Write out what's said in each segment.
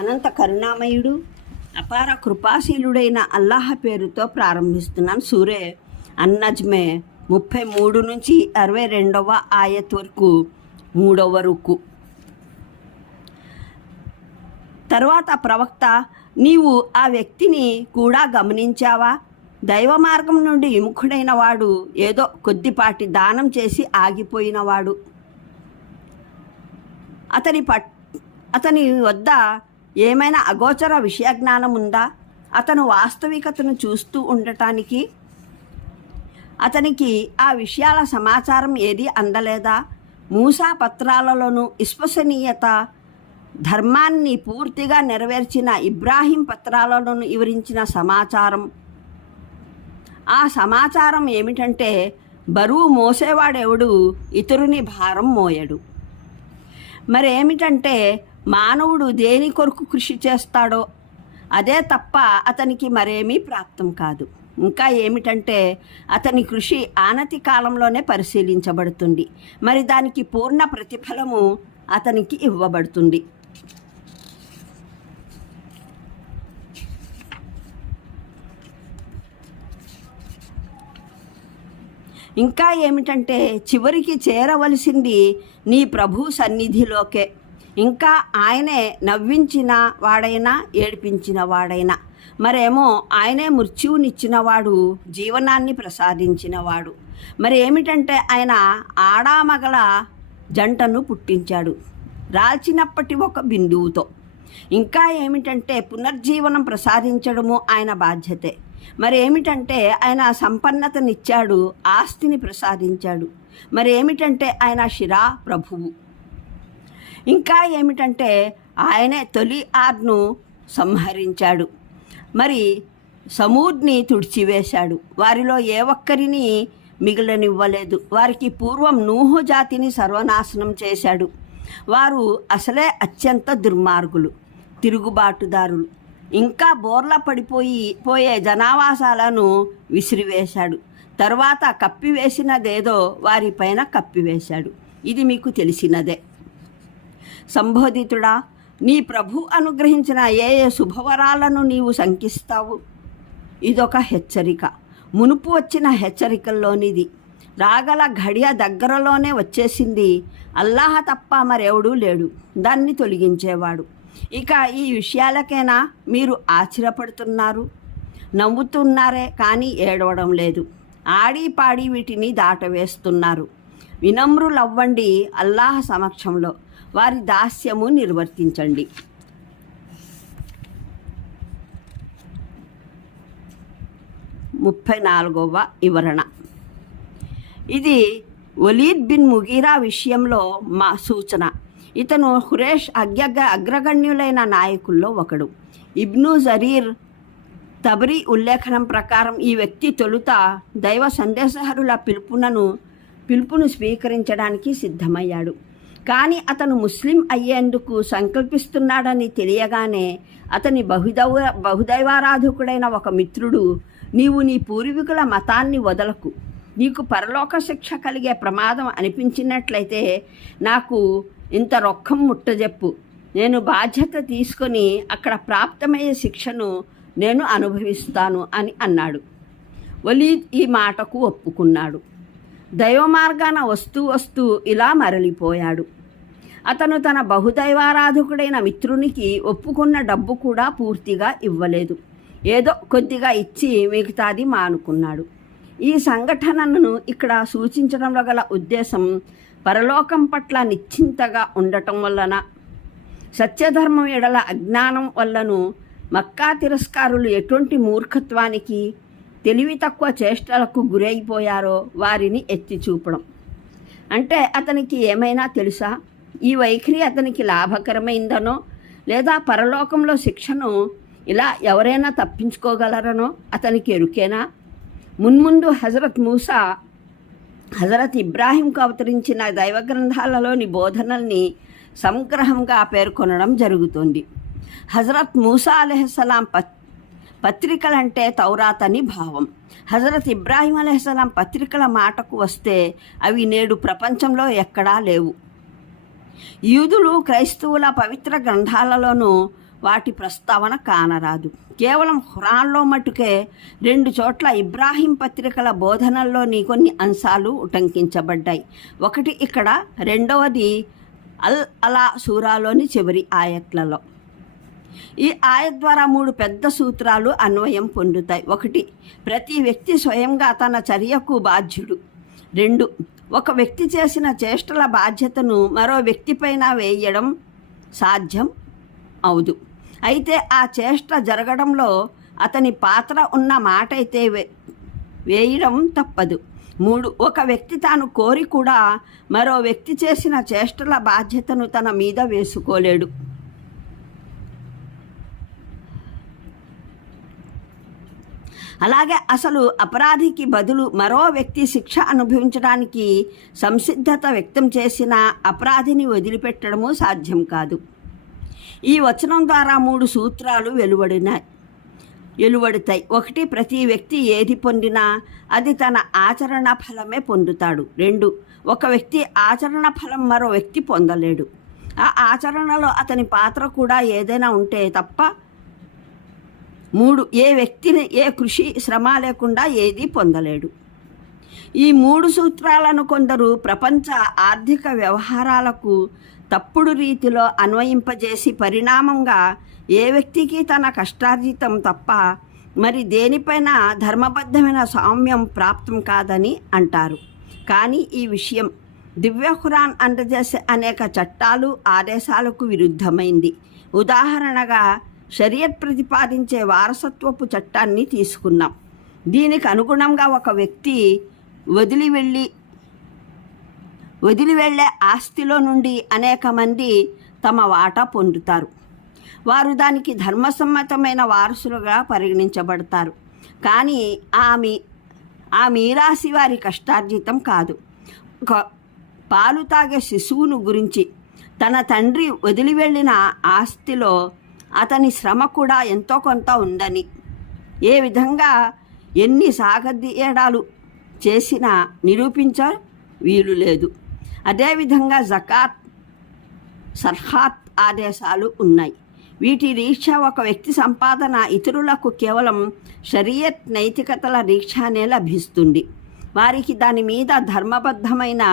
అనంత కరుణామయుడు అపార కృపాశీలుడైన అల్లాహ్ పేరుతో ప్రారంభిస్తున్నాను. సూరే అన్నజ్మే 33 నుంచి 62వ ఆయత్ వరకు 3వ రుకు. తర్వాత ప్రవక్త, నీవు ఆ వ్యక్తిని కూడా గమనించావా? దైవ మార్గం నుండి విముఖుడైన వాడు, ఏదో కొద్దిపాటి దానం చేసి ఆగిపోయినవాడు. అతని వద్ద ఏమైనా అగోచర విషయజ్ఞానం ఉందా? అతను వాస్తవికతను చూస్తూ ఉండటానికి అతనికి ఆ విషయాల సమాచారం ఏది అందలేదా? మూసా పత్రాలలోనూ విశ్వసనీయత, ధర్మాన్ని పూర్తిగా నెరవేర్చిన ఇబ్రాహీం పత్రాలలోనూ వివరించిన సమాచారం. ఆ సమాచారం ఏమిటంటే, బరువు మోసేవాడెవడు ఇతరుని భారం మోయడు. మరేమిటంటే, మానవుడు దేని కొరకు కృషి చేస్తాడో అదే తప్ప అతనికి మరేమీ ప్రాప్తం కాదు. ఇంకా ఏమిటంటే, అతని కృషి ఆనతి కాలంలోనే పరిశీలించబడుతుంది, మరి దానికి పూర్ణ ప్రతిఫలము అతనికి ఇవ్వబడుతుంది. ఇంకా ఏమిటంటే, చివరికి చేరవలసింది నీ ప్రభు సన్నిధిలోకే. ఇంకా ఆయనే నవ్వించిన వాడైనా ఏడిపించిన వాడైనా, మరేమో ఆయనే మృత్యువునిచ్చినవాడు, జీవనాన్ని ప్రసాదించినవాడు. మరి ఏమిటంటే, ఆయన ఆడామగల జంటను పుట్టించాడు రాల్చినప్పటి ఒక బిందువుతో. ఇంకా ఏమిటంటే, పునర్జీవనం ప్రసాదించడము ఆయన బాధ్యతే. మరి ఏమిటంటే, ఆయన సంపన్నతనిచ్చాడు, ఆస్తిని ప్రసాదించాడు. మరి ఏమిటంటే, ఆయన షిరా ప్రభువు. ఇంకా ఏమిటంటే, ఆయనే తొలి ఆర్ను సంహరించాడు, మరి సమూద్ని తుడిచివేశాడు, వారిలో ఏ ఒక్కరిని మిగిలనివ్వలేదు. వారికి పూర్వం నూహు జాతిని సర్వనాశనం చేశాడు. వారు అసలే అత్యంత దుర్మార్గులు, తిరుగుబాటుదారులు. ఇంకా బోర్ల పోయే జనావాసాలను విసిరివేశాడు. తరువాత కప్పివేసినదేదో వారిపైన కప్పివేశాడు. ఇది మీకు తెలిసినదే. సంబోధితుడా, నీ ప్రభు అనుగ్రహించిన ఏ శుభవరాలను నీవు శంకిస్తావు? ఇదొక హెచ్చరిక, మునుపు వచ్చిన హెచ్చరికల్లోనిది. రాగల ఘడియ దగ్గరలోనే వచ్చేసింది. అల్లాహ్ తప్ప మరెవడూ లేడు దాన్ని తొలగించేవాడు. ఇక ఈ విషయాలకైనా మీరు ఆశ్చర్యపడుతున్నారు? నవ్వుతున్నారే కానీ ఏడవడం లేదు. ఆడి పాడి వీటిని దాటవేస్తున్నారు. వినమ్రులవ్వండి అల్లాహ్ సమక్షంలో, వారి దాస్యము నిర్వర్తించండి. 34వ వివరణ. ఇది వలీద్ బిన్ ముగీరా విషయంలో మా సూచన. ఇతను ఖురేష్ అగ్రగణ్యులైన నాయకుల్లో ఒకడు. ఇబ్ను జరీర్ తబరీ ఉల్లేఖనం ప్రకారం ఈ వ్యక్తి తొలుత దైవ సందేశహరుల పిలుపును స్వీకరించడానికి సిద్ధమయ్యాడు. కానీ అతను ముస్లిం అయ్యేందుకు సంకల్పిస్తున్నాడని తెలియగానే అతని బహుదైవారాధకుడైన ఒక మిత్రుడు, నీవు నీ పూర్వీకుల మతాన్ని వదలకు, నీకు పరలోక శిక్ష కలిగే ప్రమాదం అనిపించినట్లయితే నాకు ఇంత రొక్కం ముట్టజెప్పు, నేను బాధ్యత తీసుకొని అక్కడ ప్రాప్తమయ్యే శిక్షను నేను అనుభవిస్తాను అని అన్నాడు. వలీద్ ఈ మాటకు ఒప్పుకున్నాడు. దైవ మార్గాన వస్తూ ఇలా మరలిపోయాడు. అతను తన బహుదైవారాధకుడైన మిత్రునికి ఒప్పుకున్న డబ్బు కూడా పూర్తిగా ఇవ్వలేదు. ఏదో కొద్దిగా ఇచ్చి మిగతాది మానుకున్నాడు. ఈ సంఘటనను ఇక్కడ సూచించడంలో గల ఉద్దేశం, పరలోకం పట్ల నిశ్చింతగా ఉండటం వలన, సత్యధర్మం ఎడల అజ్ఞానం వల్లను మక్కా తిరస్కారులు ఎటువంటి మూర్ఖత్వానికి, తెలివి తక్కువ చేష్టలకు గురైపోయారో వారిని ఎత్తి చూపడం. అంటే అతనికి ఏమైనా తెలుసా? ఈ వైఖరి అతనికి లాభకరమైందనో, లేదా పరలోకంలో శిక్షను ఇలా ఎవరైనా తప్పించుకోగలరనో అతనికి ఎరుకేనా? మున్ముందు హజరత్ మూసా, హజరత్ ఇబ్రాహీంకు అవతరించిన దైవ గ్రంథాలలోని బోధనల్ని సంగ్రహంగా పేర్కొనడం జరుగుతుంది. హజరత్ మూసా అలైహిస్సలాం పత్రికలంటే తౌరాత్ అని భావం. హజరత్ ఇబ్రాహీం అలైహిస్సలాం పత్రికల మాటకు వస్తే అవి నేడు ప్రపంచంలో ఎక్కడా లేవు. యూదులు, క్రైస్తవుల పవిత్ర గ్రంథాలలోనూ వాటి ప్రస్తావన కానరాదు. కేవలం ఖురాన్లో మటుకే 2 చోట్ల ఇబ్రాహీం పత్రికల బోధనల్లోని కొన్ని అంశాలు ఉటంకించబడ్డాయి. ఒకటి ఇక్కడ, రెండవది అల్ అలా సూరాలోని చివరి ఆయత్లలో. ఈ ఆయత్ ద్వారా 3 పెద్ద సూత్రాలు అన్వయం పొందుతాయి. 1, ప్రతి వ్యక్తి స్వయంగా తన చర్యకు బాధ్యుడు. 2, ఒక వ్యక్తి చేసిన చేష్టల బాధ్యతను మరో వ్యక్తిపైన వేయడం సాధ్యం అవదు. అయితే ఆ చేష్ట జరగడంలో అతని పాత్ర ఉన్న మాట అయితే వేయడం తప్పదు. 3, ఒక వ్యక్తి తాను కోరి కూడా మరో వ్యక్తి చేసిన చేష్టల బాధ్యతను తన మీద వేసుకోలేడు. అలాగే అసలు అపరాధికి బదులు మరో వ్యక్తి శిక్ష అనుభవించడానికి సంసిద్ధత వ్యక్తం చేసిన అపరాధిని వదిలిపెట్టడము సాధ్యం కాదు. ఈ వచనం ద్వారా 3 సూత్రాలు వెలువడతాయి. 1, ప్రతి వ్యక్తి ఏది పొందినా అది తన ఆచరణ ఫలమే పొందుతాడు. 2, ఒక వ్యక్తి ఆచరణ ఫలం మరో వ్యక్తి పొందలేడు. ఆ ఆచరణలో అతని పాత్ర కూడా ఏదైనా ఉంటే తప్ప. 3, ఏ వ్యక్తిని ఏ కృషి శ్రమ లేకుండా ఏదీ పొందలేడు. ఈ 3 సూత్రాలను కొందరు ప్రపంచ ఆర్థిక వ్యవహారాలకు తప్పుడు రీతిలో అన్వయింపజేసి పరిణామంగా ఏ వ్యక్తికి తన కష్టార్జితం తప్ప మరి దేనిపైన ధర్మబద్ధమైన సామ్యం ప్రాప్తం కాదని అంటారు. కానీ ఈ విషయం దివ్య ఖురాన్ అందజేసే అనేక చట్టాలు ఆదేశాలకు విరుద్ధమైంది. ఉదాహరణగా షరియత్ ప్రతిపాదించే వారసత్వపు చట్టాన్ని తీసుకున్నాం. దీనికి అనుగుణంగా ఒక వ్యక్తి వదిలి వెళ్ళే ఆస్తిలో నుండి అనేక మంది తమ వాటా పొందుతారు. వారు దానికి ధర్మసమ్మతమైన వారసులుగా పరిగణించబడతారు. కానీ ఆ మీరాసి వారి కష్టార్జితం కాదు. ఒక పాలు తాగే శిశువును గురించి తన తండ్రి వదిలి వెళ్ళిన ఆస్తిలో అతని శ్రమ కూడా ఎంతో కొంత ఉందని, ఏ విధంగా ఎన్ని సాగదీయడాలు చేసినా నిరూపించ వీలు లేదు. అదేవిధంగా జకాత్, సర్హాత్ ఆదేశాలు ఉన్నాయి. వీటి రీత్యా ఒక వ్యక్తి సంపాదన ఇతరులకు కేవలం షరియత్ నైతికతల రీత్యానే లభిస్తుంది. వారికి దాని మీద ధర్మబద్ధమైన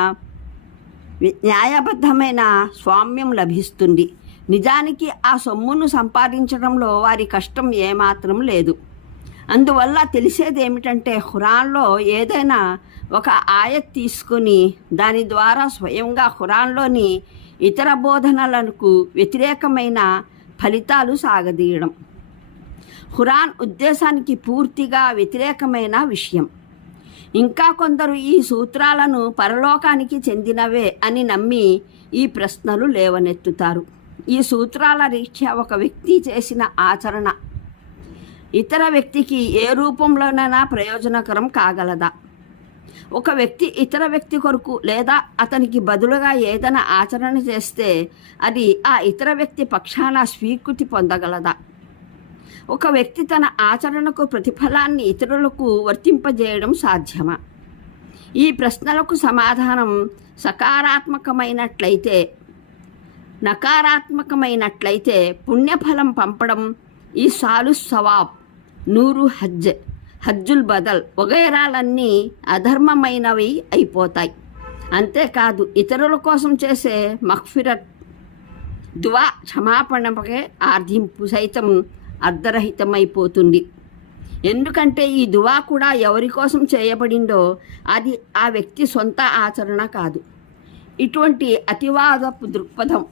న్యాయబద్ధమైన స్వామ్యం లభిస్తుంది. నిజానికి ఆ సొమ్మును సంపాదించడంలో వారి కష్టం ఏమాత్రం లేదు. అందువల్ల తెలిసేది ఏమిటంటే, ఖురాన్లో ఏదైనా ఒక ఆయత్ తీసుకుని దాని ద్వారా స్వయంగా ఖురాన్లోని ఇతర బోధనలకు వ్యతిరేకమైన ఫలితాలు సాగదీయడం ఖురాన్ ఉద్దేశానికి పూర్తిగా వ్యతిరేకమైన విషయం. ఇంకా కొందరు ఈ సూత్రాలను పరలోకానికి చెందినవే అని నమ్మి ఈ ప్రశ్నలు లేవనెత్తుతారు. ఈ సూత్రాల రీత్యా ఒక వ్యక్తి చేసిన ఆచరణ ఇతర వ్యక్తికి ఏ రూపంలోనైనా ప్రయోజనకరం కాగలదా? ఒక వ్యక్తి ఇతర వ్యక్తి కొరకు లేదా అతనికి బదులుగా ఏదైనా ఆచరణ చేస్తే అది ఆ ఇతర వ్యక్తి పక్షాన స్వీకృతి పొందగలదా? ఒక వ్యక్తి తన ఆచరణకు ప్రతిఫలాన్ని ఇతరులకు వర్తింపజేయడం సాధ్యమా? ఈ ప్రశ్నలకు సమాధానం సకారాత్మకమైనట్లయితే, నకారాత్మకమైనట్లయితే పుణ్యఫలం పంపడం, ఈ సాలు సవాబ్, నూరు హజ్జుల్ బదల్ వగైరాలన్నీ అధర్మమైనవి అయిపోతాయి. అంతేకాదు ఇతరుల కోసం చేసే మగ్ఫిరత్, దువా, క్షమాపణపై ఆర్ధింపు సైతం అర్ధరహితమైపోతుంది. ఎందుకంటే ఈ దువా కూడా ఎవరి కోసం చేయబడిందో అది ఆ వ్యక్తి సొంత ఆచరణ కాదు. ఇటువంటి అతివాదపు దృక్పథం